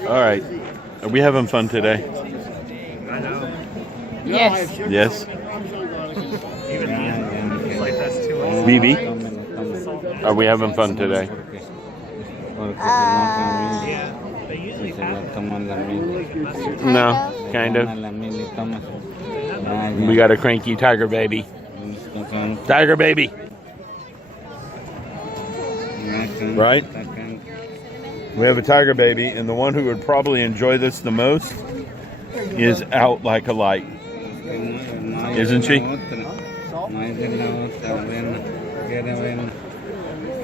All right. Are we having fun today? Yes. Yes. BB, are we having fun today? No, kind of. We got a cranky tiger baby. Tiger baby. Right? We have a tiger baby, and the one who would probably enjoy this the most is out like a light. Isn't she?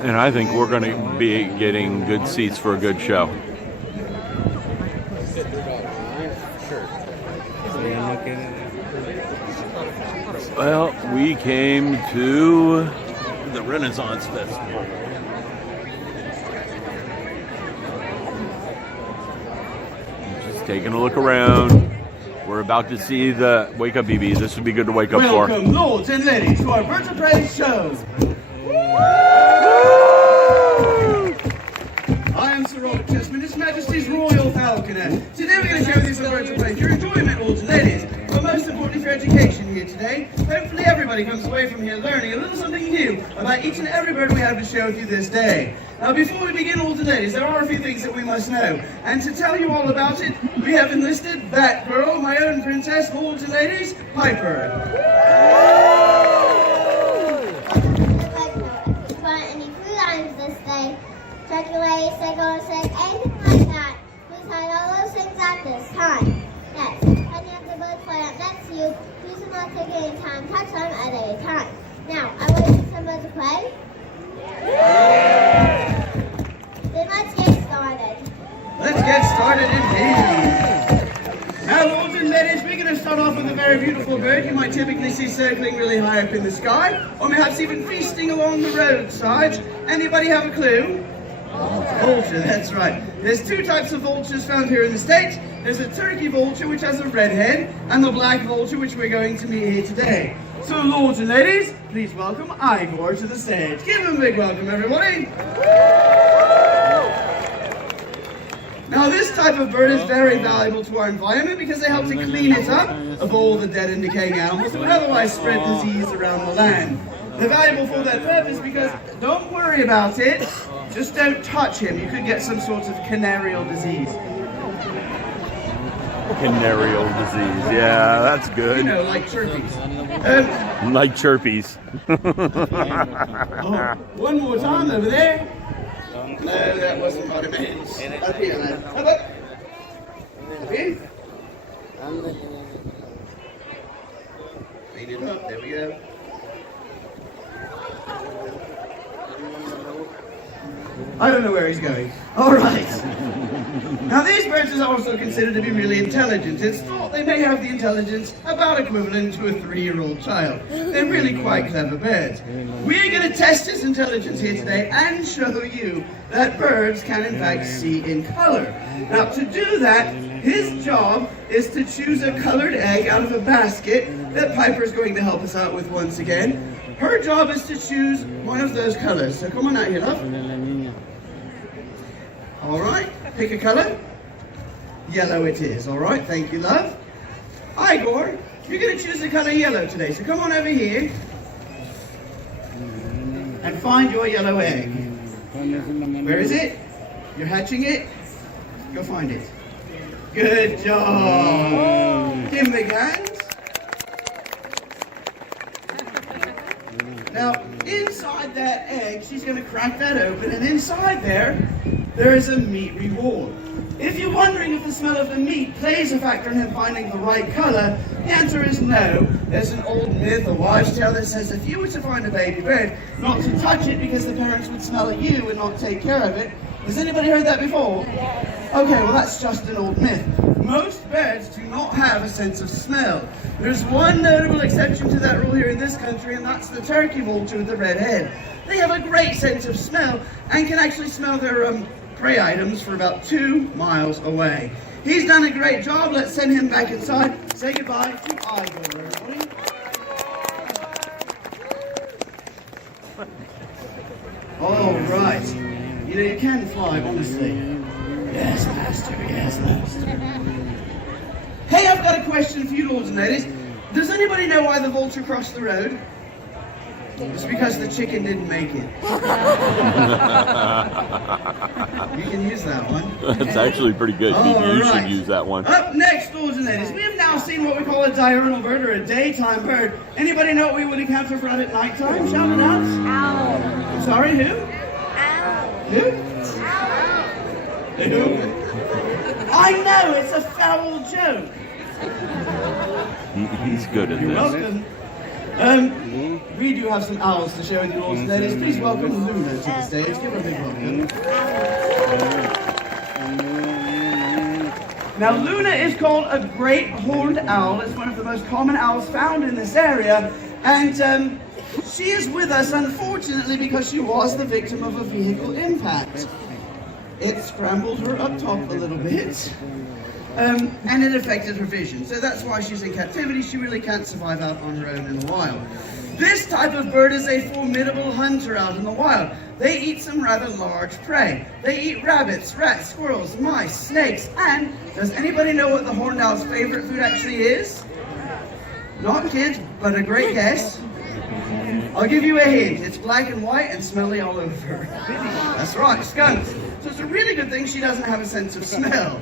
And I think we're going to be getting good seats for a good show. Well, we came to the Renaissance Festival. Just taking a look around. We're about to see the Wake Up BB. This would be good to wake up for. Welcome, lords and ladies, to our Birds of Prey show. I am Sir Robert Chessman, His Majesty's Royal Falconer. Today we're going to share with you some Birds of Prey for your enjoyment, lords and ladies, but most importantly for education here today. Hopefully everybody comes away from here learning a little something new about each and every bird we have to share with you this day. Now before we begin, lords and ladies, there are a few things that we must know. And to tell you all about it, we have enlisted that girl, my own princess, lords and ladies, Piper. Any food items this day? Turkey legs, seagull, anything like that. Please hide all those things at this time. Yes, any of the birds fly up next to you, please do not take any time, touch them at any time. Now, I want to see some birds of prey. Then let's get started. Let's get started indeed. Now, lords and ladies, we're going to start off with a very beautiful bird you might typically see circling really high up in the sky, or perhaps even feasting along the roadsides. Anybody have a clue? Vulture, that's right. There's two types of vultures found here in the States. There's a turkey vulture, which has a red head, and the black vulture, which we're going to meet here today. So, lords and ladies, please welcome Igor to the stage. Give him a big welcome, everybody. Now, this type of bird is very valuable to our environment because they help to clean it up of all the dead and decaying animals that would otherwise spread disease around the land. They're valuable for that purpose because, don't worry about it, just don't touch him. You could get some sort of canarial disease. Canarial disease. Yeah, that's good. You know, like chirpies. Like chirpies. Oh, one more time over there. No, that wasn't what I meant. Up here, man. Up. Up here. Lean it up. There we go. I don't know where he's going. All right. Now, these birds are also considered to be really intelligent. It's thought they may have the intelligence about equivalent to a 3-year-old child. They're really quite clever birds. We're going to test his intelligence here today and show you that birds can, in fact, see in color. Now, to do that, his job is to choose a colored egg out of a basket that Piper's going to help us out with once again. Her job is to choose one of those colors. So come on out here, love. All right, pick a color. Yellow it is, all right, thank you, love. Igor, you're going to choose the color yellow today, so come on over here and find your yellow egg. Where is it? You're hatching it? Go find it. Good job. Give him big hands. Now, inside that egg, she's going to crack that open, and inside there is a meat reward. If you're wondering if the smell of the meat plays a factor in him finding the right color, the answer is no. There's an old myth, a wives' tale that says if you were to find a baby bird, not to touch it because the parents would smell at you and not take care of it. Has anybody heard that before? Okay, well that's just an old myth. Most birds do not have a sense of smell. There's one notable exception to that rule here in this country, and that's the turkey vulture with the red head. They have a great sense of smell and can actually smell their prey items for about 2 miles away. He's done a great job. Let's send him back inside. Say goodbye to Igor, everybody. All right. You know, you can fly, honestly. Yes, Master. Yes, Master. Hey, I've got a question for you, lords and ladies. Does anybody know why the vulture crossed the road? It's because the chicken didn't make it. You can use that one. That's actually pretty good. You should use that one. Up next, lords and ladies, we have now seen what we call a diurnal bird or a daytime bird. Anybody know what we would encounter for that at nighttime? Shout it out. Owl. I'm sorry, who? Owl. Who? Who? I know, it's a foul joke. He's good at You're this. welcome. We do have some owls to share with you, lords and ladies. Please welcome Luna to the stage. Give her a big welcome. Now, Luna is called a great horned owl. It's one of the most common owls found in this area. And she is with us, unfortunately, because she was the victim of a vehicle impact. It scrambled her up top a little bit. And it affected her vision. So that's why she's in captivity. She really can't survive out on her own in the wild. This type of bird is a formidable hunter out in the wild. They eat some rather large prey. They eat rabbits, rats, squirrels, mice, snakes, and does anybody know what the horned owl's favorite food actually is? Not kids, but a great guess. I'll give you a hint. It's black and white and smelly all over. That's right, skunks. So it's a really good thing she doesn't have a sense of smell.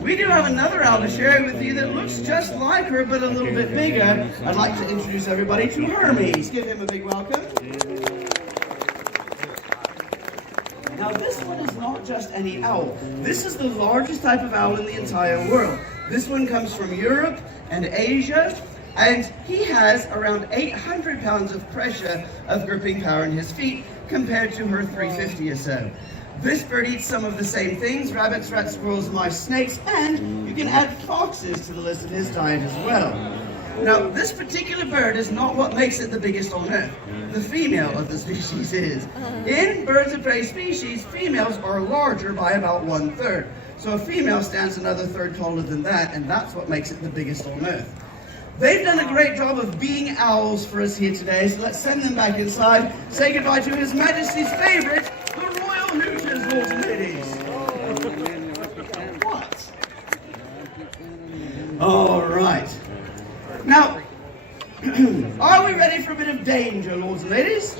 We do have another owl to share with you that looks just like her, but a little bit bigger. I'd like to introduce everybody to Hermes. Give him a big welcome. Now, this one is not just any owl. This is the largest type of owl in the entire world. This one comes from Europe and Asia, and he has around 800 pounds of pressure of gripping power in his feet compared to her 350 or so. This bird eats some of the same things: rabbits, rats, squirrels, mice, snakes, and you can add foxes to the list of his diet as well. Now, this particular bird is not what makes it the biggest on Earth. The female of the species is. In birds of prey species, females are larger by about 1/3. So a female stands another third taller than that, and that's what makes it the biggest on Earth. They've done a great job of being owls for us here today, so let's send them back inside. Say goodbye to His Majesty's favorite, the Royal Vultures, lords and ladies. What? All right. Now, are we ready for a bit of danger, lords and ladies?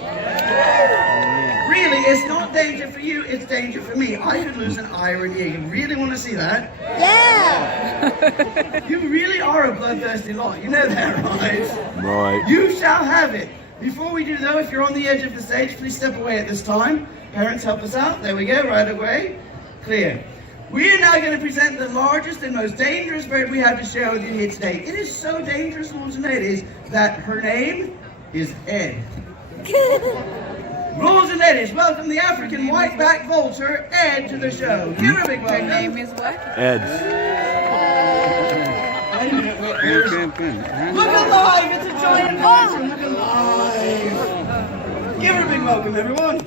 Really, it's not danger for you, it's danger for me. I could lose an eye or an ear. You really want to see that? Yeah! You really are a bloodthirsty lot. You know that, right? Right. You shall have it. Before we do, though, if you're on the edge of the stage, please step away at this time. Parents, help us out. There we go, right away. Clear. We are now going to present the largest and most dangerous bird we have to share with you here today. It is so dangerous, lords and ladies, that her name is Ed. Lords and ladies, welcome the African white-backed vulture, Ed, to the show. Give her a big welcome. Her name is what? Ed's. Look alive! It's a giant vulture! Look alive! Give her a big welcome, everyone.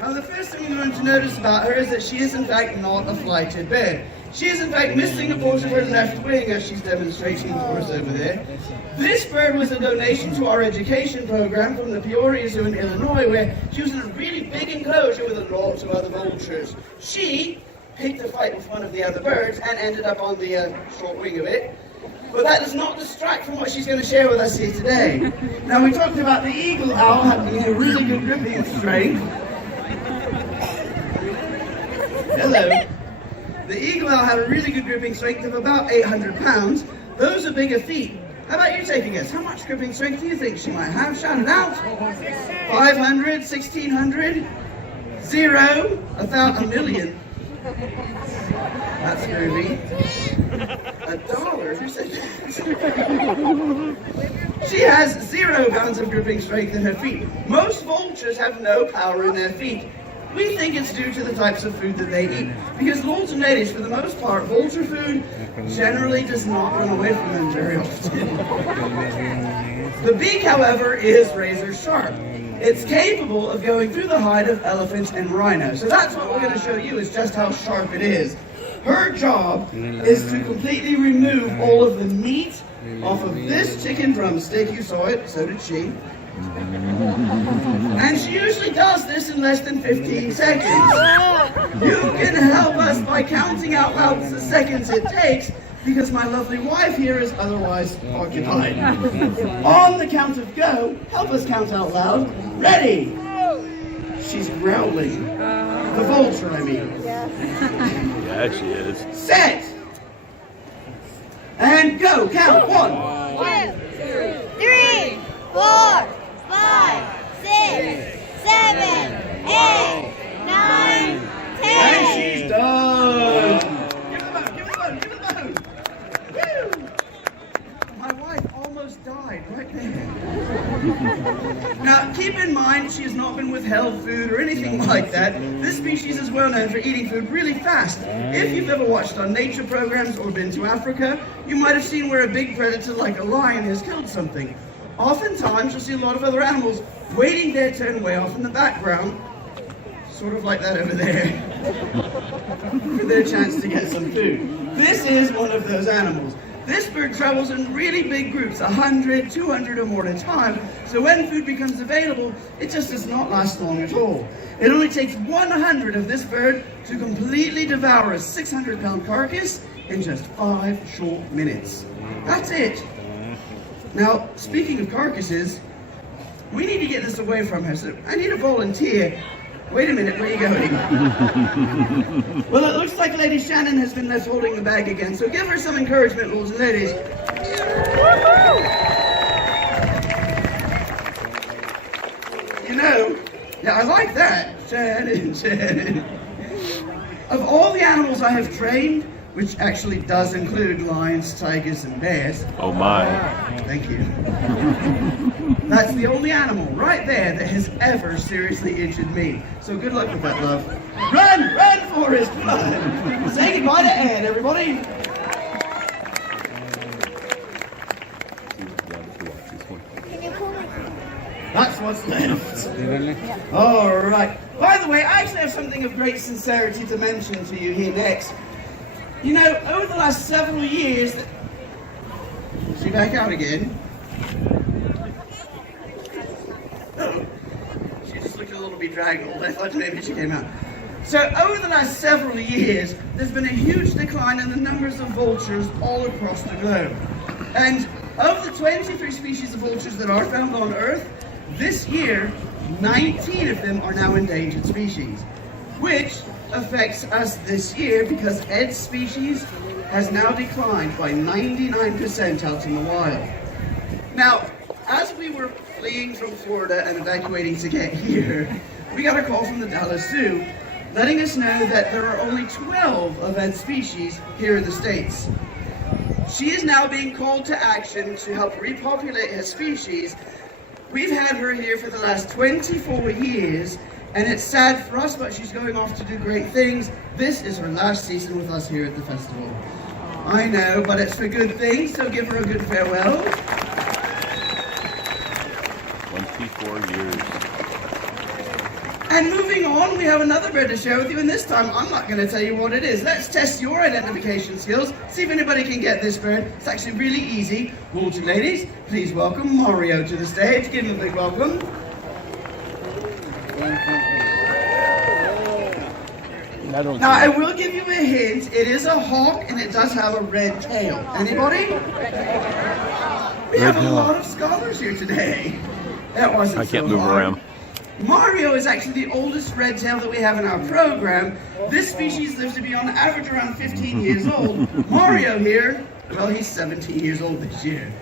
Now, the first thing you're going to notice about her is that she is in fact not a flighted bird. She is in fact missing a portion of her left wing, as she's demonstrating for us over there. This bird was a donation to our education program from the Peoria Zoo in Illinois, where she was in a really big enclosure with lots of other vultures. She picked a fight with one of the other birds and ended up on the short wing of it. But that does not distract from what she's going to share with us here today. Now, we talked about the eagle owl having a really good gripping strength. Hello. The eagle owl had a really good gripping strength of about 800 pounds. Those are bigger feet. How about you take a guess? How much gripping strength do you think she might have? Shout it out. 500, 1,600, 0, 1,000, a million. That's groovy. $1? Who said that? She has 0 pounds of gripping strength in her feet. Most vultures have no power in their feet. We think it's due to the types of food that they eat. Because, lords and ladies, for the most part, vulture food generally does not run away from them very often. The beak, however, is razor sharp. It's capable of going through the hide of elephants and rhinos. So that's what we're going to show you, is just how sharp it is. Her job is to completely remove all of the meat off of this chicken drumstick. You saw it, so did she. And she she usually does this in less than 15 seconds. You can help us by counting out loud the seconds it takes, because my lovely wife here is otherwise occupied. On the count of go, help us count out loud. Ready? She's growling. The vulture, I mean. Yeah, she is. Set! And go, count. 1, 2, 3, 4, 5, 6, 7, 8, 9, 10. and she's done. Give her the bone, give her the bone. Woo! My wife almost died right there. Now, keep in mind, she has not been withheld food or anything like that. This species is well known for eating food really fast. If you've ever watched on nature programs or been to Africa, you might have seen where a big predator like a lion has killed something. Oftentimes, you'll see a lot of other animals waiting their turn way off in the background, sort of like that over there, for their chance to get some food. This is one of those animals. This bird travels in really big groups, 100, 200 or more at a time, so when food becomes available, it just does not last long at all. It only takes 100 of this bird to completely devour a 600-pound carcass in just 5 short minutes. That's it. Now, speaking of carcasses, we need to get this away from her, so I need a volunteer. Wait a minute, where are you going? Well, it looks like Lady Shannon has been left holding the bag again, so give her some encouragement, lords and ladies. You know, yeah, I like that. Shannon, Shannon. Of all the animals I have trained, which actually does include lions, tigers, and bears. Oh my. Thank you. That's the only animal right there that has ever seriously injured me. So good luck with that, love. Run! Run, Forrest! Run! Say goodbye to Anne, everybody! That's what's left. All right. By the way, I actually have something of great sincerity to mention to you here next. You know, over the last several years... Is she back out again? Oh, she just looked a little bedraggled. I thought maybe she came out. So, over the last several years, there's been a huge decline in the numbers of vultures all across the globe. And of the 23 species of vultures that are found on Earth, this year, 19 of them are now endangered species, which affects us this year because Ed's species has now declined by 99% out in the wild. Now, as we were fleeing from Florida and evacuating to get here, we got a call from the Dallas Zoo letting us know that there are only 12 of Ed's species here in the States. She is now being called to action to help repopulate her species. We've had her here for the last 24 years, and it's sad for us, but she's going off to do great things. This is her last season with us here at the festival. I know, but it's for good things, so give her a good farewell. 24 years. And moving on, we have another bird to share with you, and this time I'm not going to tell you what it is. Let's test your identification skills, see if anybody can get this bird. It's actually really easy. Vulture ladies, please welcome Mario to the stage. Give him a big welcome. Now, I will give you a hint. It is a hawk, and it does have a red tail. Anybody? We have a lot of scholars here today. That wasn't I can't so move hard. around. Mario is actually the oldest red tail that we have in our program. This species lives to be on average around 15 years old. Mario here, well, he's 17 years old this year.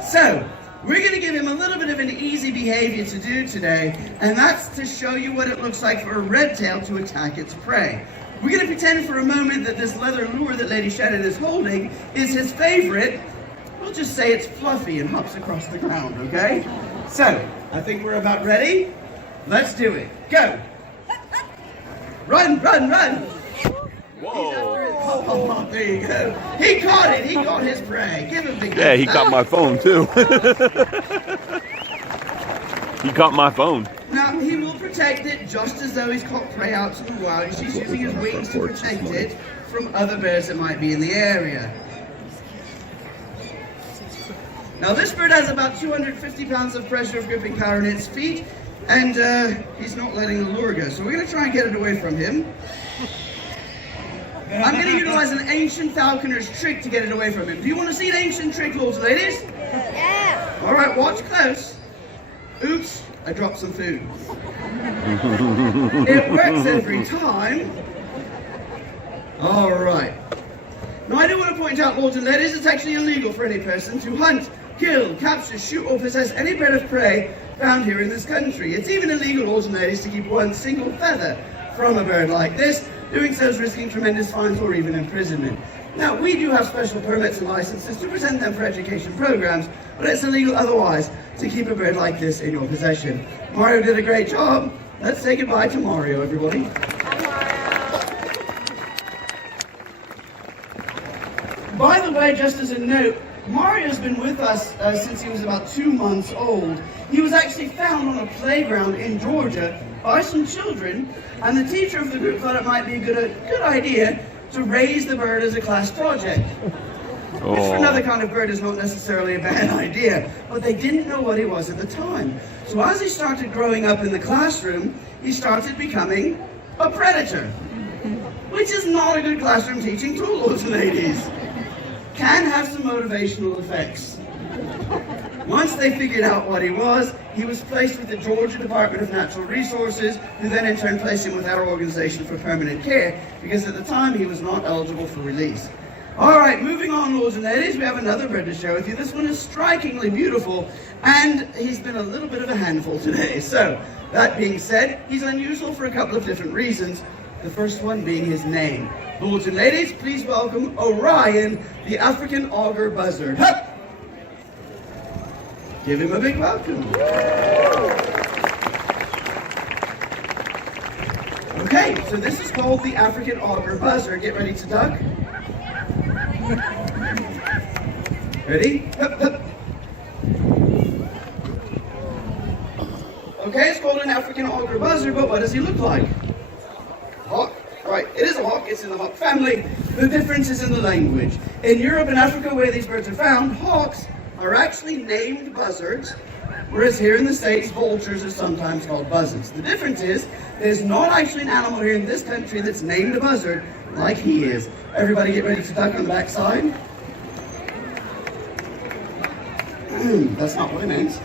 So, we're going to give him a little bit of an easy behavior to do today, and that's to show you what it looks like for a red tail to attack its prey. We're going to pretend for a moment that this leather lure that Lady Shannon is holding is his favorite. We'll just say it's fluffy and hops across the ground, okay? So, I think we're about ready. Let's do it. Go! Run, run, run! Whoa. Oh, there you go. He caught it. He got his prey. Give him a big Yeah, he caught my phone too. He caught my phone. Now, he will protect it just as though he's caught prey out to the wild. He's using his wings to protect it from other birds that might be in the area. Now, this bird has about 250 pounds of pressure of gripping power in its feet. And he's not letting the lure go. So we're going to try and get it away from him. I'm going to utilize an ancient falconer's trick to get it away from him. Do you want to see an ancient trick, lords and ladies? Yeah. All right, watch close. Oops, I dropped some food. It works every time. All right. Now, I do want to point out, lords and ladies, it's actually illegal for any person to hunt, kill, capture, shoot, or possess any bird of prey found here in this country. It's even illegal, lords and ladies, to keep one single feather from a bird like this. Doing so is risking tremendous fines or even imprisonment. Now, we do have special permits and licenses to present them for education programs, but it's illegal otherwise to keep a bird like this in your possession. Mario did a great job. Let's say goodbye to Mario, everybody. By the way, just as a note, Mario's been with us since he was about 2 months old. He was actually found on a playground in Georgia by some children, and the teacher of the group thought it might be a good idea to raise the bird as a class project. Which for another kind of bird is not necessarily a bad idea, but they didn't know what he was at the time. So as he started growing up in the classroom, he started becoming a predator, which is not a good classroom teaching tool, lords and ladies. Can have some motivational effects. Once they figured out what he was placed with the Georgia Department of Natural Resources, who then in turn placed him with our organization for permanent care, because at the time he was not eligible for release. All right, moving on, lords and ladies, we have another bird to share with you. This one is strikingly beautiful, and he's been a little bit of a handful today. So, that being said, he's unusual for a couple of different reasons. The first one being his name. Lords and ladies, please welcome Orion, the African auger buzzard. Hup! Give him a big welcome. Okay, so this is called the African auger buzzard. Get ready to duck. Ready? Hup, hup. Okay, it's called an African auger buzzard, but what does he look like? Hawk. Right, it is a hawk, it's in the hawk family. The difference is in the language. In Europe and Africa, where these birds are found, hawks are actually named buzzards, whereas here in the States, vultures are sometimes called buzzards. The difference is, there's not actually an animal here in this country that's named a buzzard like he is. Everybody get ready to duck on the back side. That's not what I meant.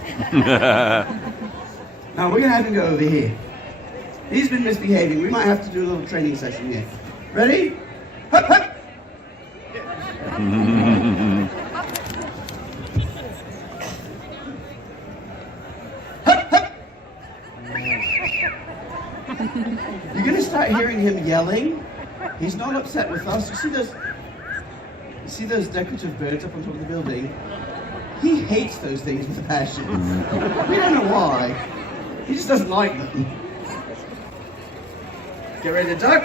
Now we're going to have him go over here. He's been misbehaving. We might have to do a little training session here. Ready? Hup, hup. Hup, hup. You're going to start hearing him yelling. He's not upset with us. You see those decorative birds up on top of the building? He hates those things with a passion. We don't know why. He just doesn't like them. Get ready to duck.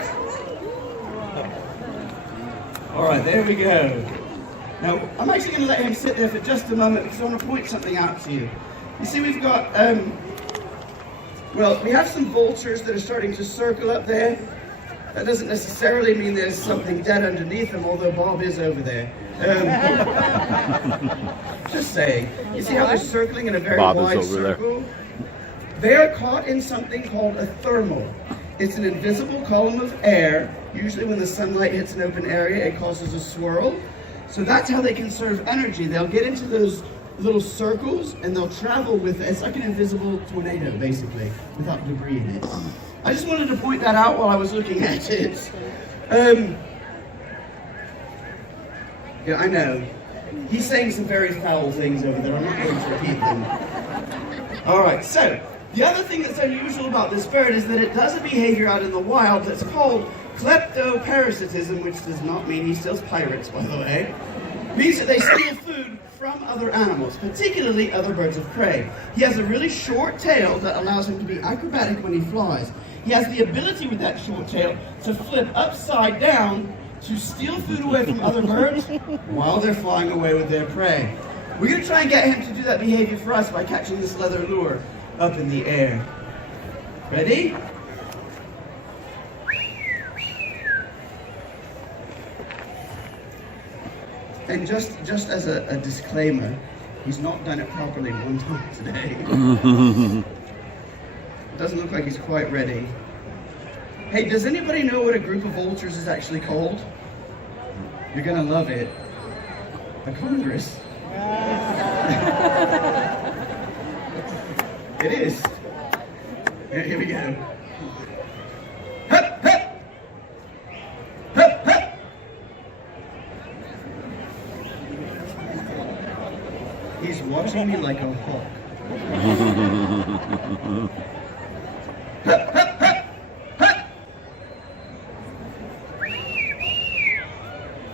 All right, there we go. Now, I'm actually going to let him sit there for just a moment because I want to point something out to you. You see, we've got, we have some vultures that are starting to circle up there. That doesn't necessarily mean there's something dead underneath them, although Bob is over there. Just saying. You see how they're circling in a very wide circle? They are caught in something called a thermal. It's an invisible column of air. Usually when the sunlight hits an open area, it causes a swirl. So that's how they conserve energy. They'll get into those little circles and they'll travel with it. It's like an invisible tornado, basically, without debris in it. I just wanted to point that out while I was looking at it. Yeah, I know. He's saying some very foul things over there. I'm not going to repeat them. All right, so the other thing that's unusual about this bird is that it does a behavior out in the wild that's called kleptoparasitism, which does not mean he steals pirates, by the way. It means that they steal food from other animals, particularly other birds of prey. He has a really short tail that allows him to be acrobatic when he flies. He has the ability with that short tail to flip upside down to steal food away from other birds while they're flying away with their prey. We're going to try and get him to do that behavior for us by catching this leather lure up in the air. Ready? And just as a disclaimer, he's not done it properly one time today. Doesn't look like he's quite ready. Hey, does anybody know what a group of vultures is actually called? You're gonna love it. A congress. It is. Here we go. Hup, hup. Hup, hup. He's watching me like a hawk. Hup, hup, hup. Hup.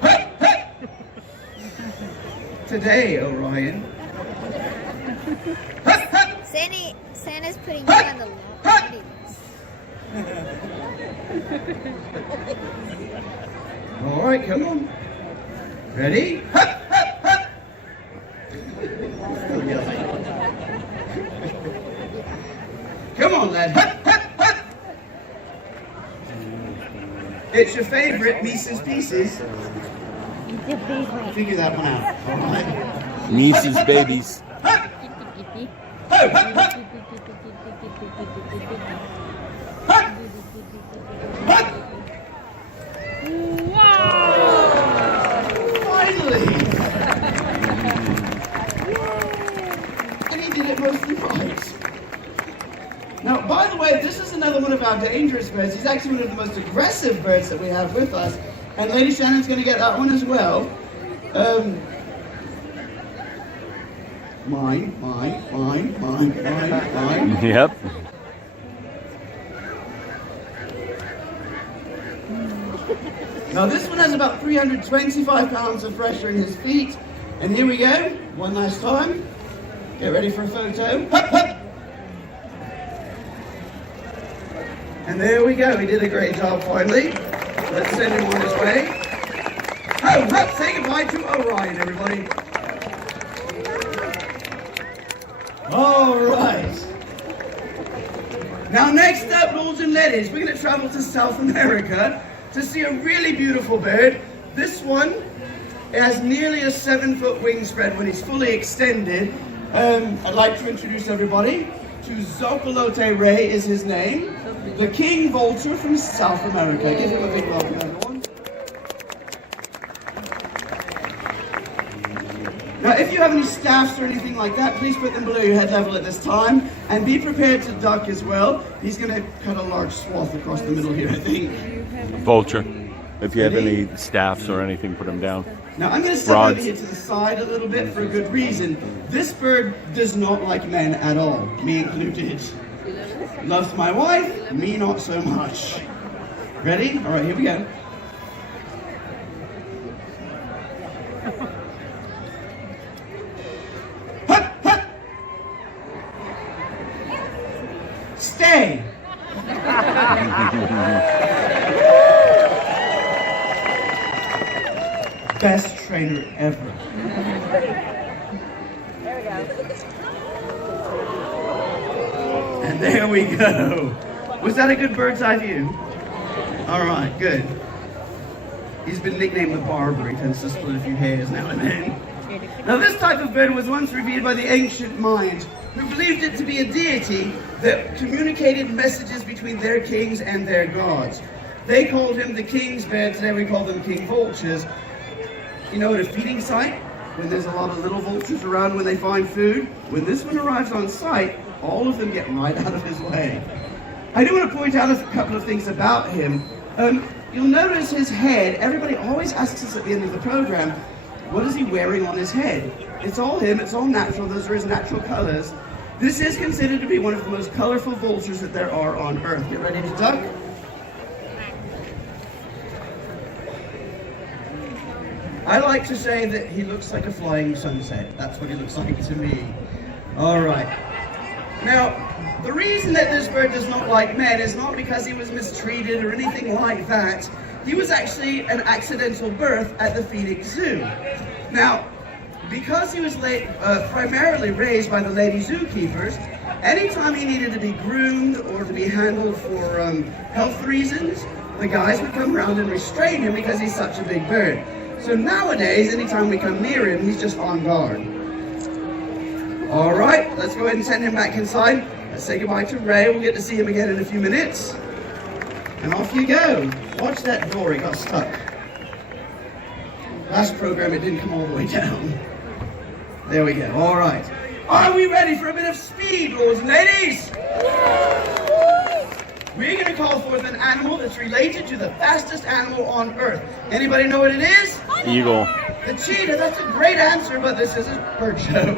Hup, hup. Today, Orion. Hup, hup. Santa's putting you on the naughty list. All right, come on. Ready? Hup, hup, hup. Come on, lad. Hup, hup, hup. It's your favorite Mises Pieces. Figure that one out. All right. Mises babies. Hup. Ho, hup, hup. Hup. Hup. Finally! And he did it mostly right. Now, by the way, this is another one of our dangerous birds. He's actually one of the most aggressive birds that we have with us. And Lady Shannon's going to get that one as well. Mine. Yep. Now this one has about 325 pounds of pressure in his feet. And here we go, one last time. Get ready for a photo. Hup, hup. And there we go, he did a great job finally. Let's send him on his way. Oh, let's say goodbye to Orion, everybody. All right. Now next up, lords and ladies, we're going to travel to South America to see a really beautiful bird. This one has nearly a 7-foot wingspread when it's fully extended. I'd like to introduce everybody to Zopilote Ray is his name, the king vulture from South America. Give him a big welcome, everyone. Now, if you have any staffs or anything like that, please put them below your head level at this time, and be prepared to duck as well. He's going to cut a large swath across the middle here, I think. Vulture. If you have any staffs or anything, put them down. Now, I'm going to step over here to the side a little bit for a good reason. This bird does not like men at all, me included. Loves my wife, me not so much. Ready? All right, here we go. Hup, hup. Stay. Best trainer ever. And there we go. Was that a good bird's eye view? All right, good. He's been nicknamed the barber. He tends to split a few hairs now and then. Now this type of bird was once revered by the ancient Mayans, who believed it to be a deity that communicated messages between their kings and their gods. They called him the king's bird. Today we call them king vultures. You know, at a feeding site, when there's a lot of little vultures around when they find food, when this one arrives on site, all of them get right out of his way. I do want to point out a couple of things about him. You'll notice his head. Everybody always asks us at the end of the program, what is he wearing on his head? It's all him, it's all natural, those are his natural colors. This is considered to be one of the most colorful vultures that there are on Earth. Get ready to duck. I like to say that he looks like a flying sunset. That's what he looks like to me. All right. Now, the reason that this bird does not like men is not because he was mistreated or anything like that. He was actually an accidental birth at the Phoenix Zoo. Now, because he was primarily raised by the lady zookeepers, anytime he needed to be groomed or to be handled for health reasons, the guys would come around and restrain him because he's such a big bird. So nowadays, anytime we come near him, he's just on guard. All right, let's go ahead and send him back inside. Let's say goodbye to Ray. We'll get to see him again in a few minutes. And off you go. Watch that door, it got stuck. Last program, it didn't come all the way down. There we go, all right. Are we ready for a bit of speed, lords and ladies? We're going to call forth an animal that's related to the fastest animal on Earth. Anybody know what it is? Eagle. The cheetah. That's a great answer, but this is a bird show.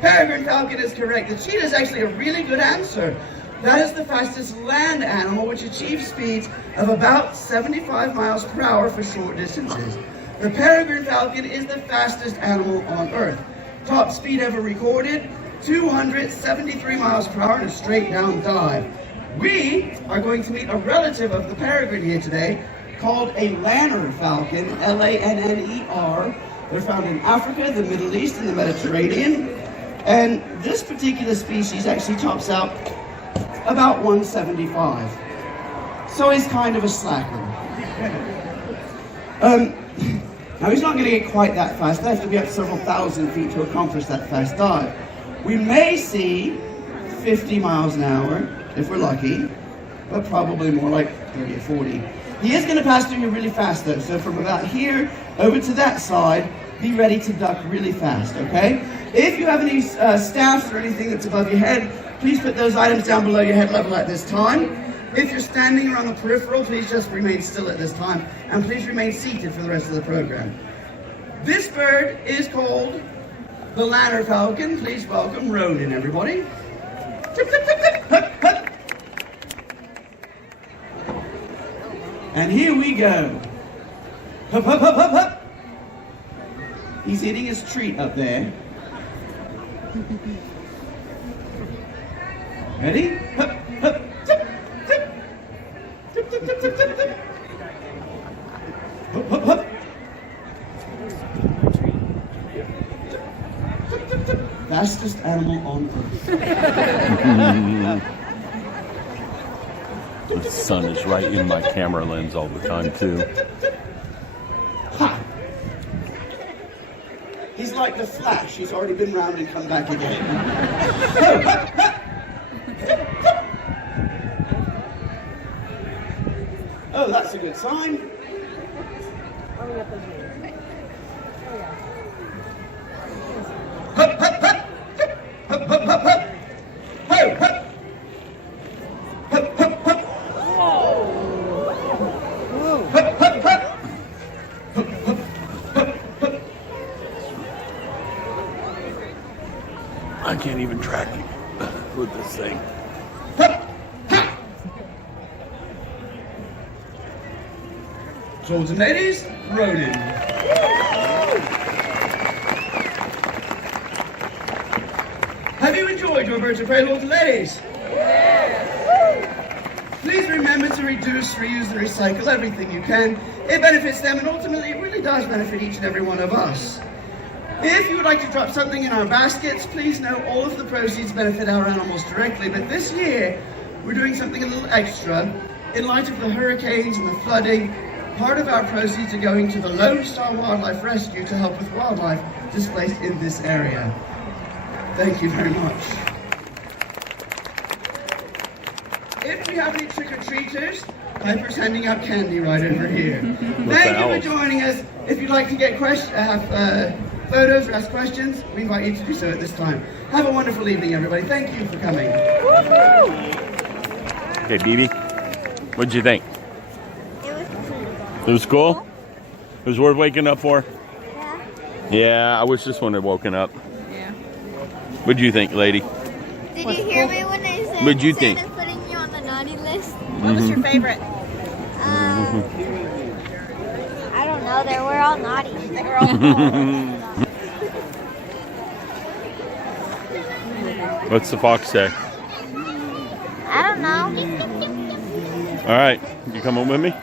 Peregrine falcon is correct. The cheetah is actually a really good answer. That is the fastest land animal, which achieves speeds of about 75 miles per hour for short distances. The peregrine falcon is the fastest animal on Earth. Top speed ever recorded, 273 miles per hour in a straight down dive. We are going to meet a relative of the peregrine here today called a lanner falcon, L-A-N-N-E-R. They're found in Africa, the Middle East, and the Mediterranean. And this particular species actually tops out about 175. So he's kind of a slacker. Now he's not going to get quite that fast. They have to be up several thousand feet to accomplish that fast dive. We may see 50 miles an hour, if we're lucky, but probably more like 30 or 40. He is going to pass through here really fast though, so from about here over to that side, be ready to duck really fast, okay? If you have any staffs or anything that's above your head, please put those items down below your head level at this time. If you're standing around the peripheral, please just remain still at this time, and please remain seated for the rest of the program. This bird is called the lanner falcon. Please welcome Ronan, everybody. Tip, tip, tip, tip, hup, hup. And here we go. Hup, hup, hup, hup, hup. He's eating his treat up there. Ready? Hup, hup, tip, tip. Tip, tip, tip, tip, tip, tip. Hup, hup, hup. Fastest animal on Earth. The sun is right in my camera lens all the time too. Ha! He's like the Flash. He's already been round and come back again. Oh, that's a good sign. Hup, hup, hup. Hup, hup, hup, hup. Ho, hup. Hup, hup, hup. Hup, hup, hup. Hup, hup, hup, hup. I can't even track you with this thing. Hup, ha. Lords and ladies, Ronan. Have you enjoyed your Birds of Prey, lords and ladies? Yes. Please remember to reduce, reuse, and recycle everything you can. It benefits them, and ultimately it really does benefit each and every one of us. If you would like to drop something in our baskets, please know all of the proceeds benefit our animals directly, but this year we're doing something a little extra. In light of the hurricanes and the flooding, part of our proceeds are going to the Lone Star Wildlife Rescue to help with wildlife displaced in this area. Thank you very much. If we have any trick-or-treaters, Piper's handing out candy right over here. Thank you for joining us. If you'd like to get photos or ask questions, we invite you to do so at this time. Have a wonderful evening, everybody. Thank you for coming. Okay, BB, what'd you think? It was cool? It was worth waking up for? Yeah. Yeah, I wish this one had woken up. Yeah. What'd you think, lady? Did you hear me when I said What'd you think? Santa's putting you on the naughty list? What was your favorite? I don't know. They were all naughty. They were all cool. What's the fox say? I don't know. All right, you coming with me?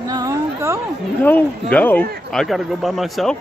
No, go. No, go. I gotta go by myself.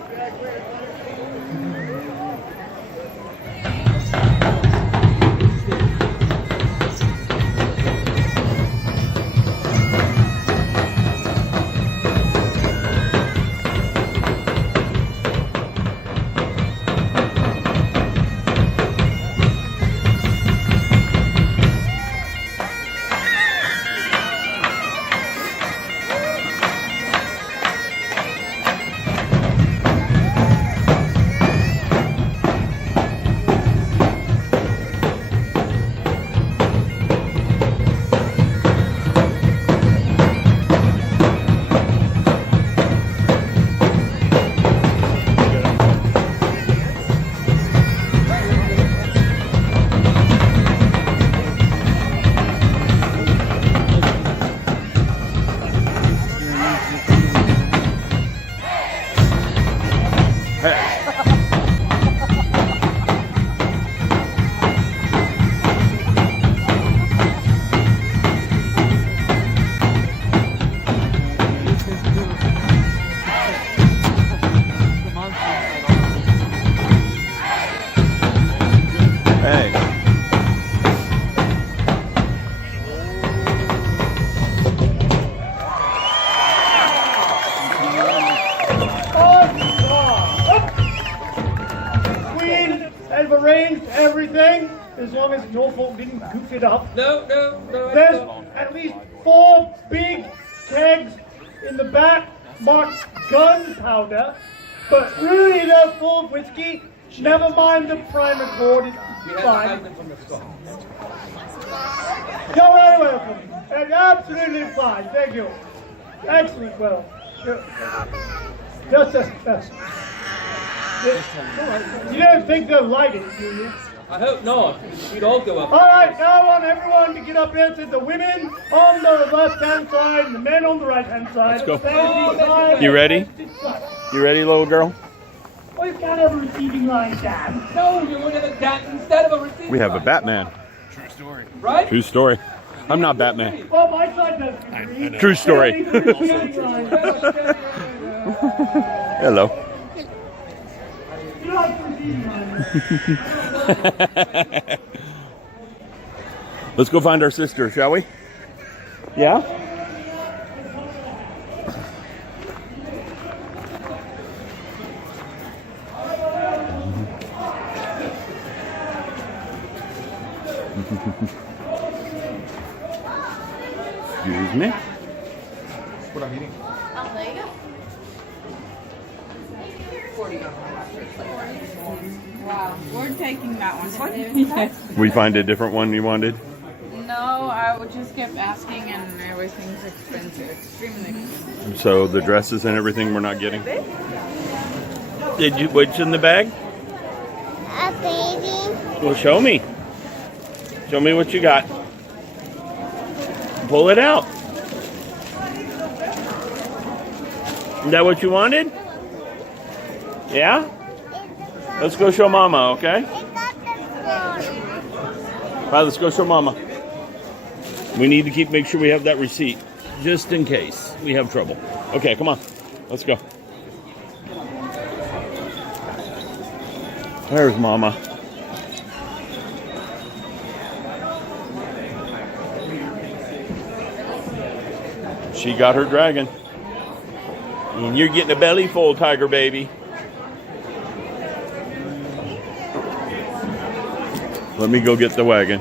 as long as Norfolk didn't goof it up. No. There's at least 4 big kegs in the back marked gunpowder, but really they're full of whiskey. Never mind the primer cord, it's fine. From the start. You're very welcome. And absolutely fine, thank you. Excellent, well. You don't think they'll light it, do you? I hope not. We'd all go up. All right, now I want everyone to get up here to the women on the left-hand side and the men on the right-hand side. Let's go. Side. You ready? You ready, little girl? Oh, you can't have a receiving line, Dan. No, you're one of the dance instead of a receiver. We have a Batman. Right? True story. I'm not Batman. Oh, my side does agree. True story. Hello. You like the receiving line. Let's go find our sister, shall we? Yeah? Excuse me. What I'm eating. Wow, we're taking that one. We find a different one you wanted? No, I would just kept asking and everything's expensive, extremely expensive. So the dresses and everything we're not getting? Did you, what's in the bag? A baby. Well, show me. Show me what you got. Pull it out. Is that what you wanted? Yeah? Let's go show Mama, okay? It's not the floor. All right, let's go show Mama. We need to make sure we have that receipt, just in case we have trouble. Okay, come on. Let's go. There's Mama. She got her dragon. And you're getting a belly full, tiger baby. Let me go get the wagon.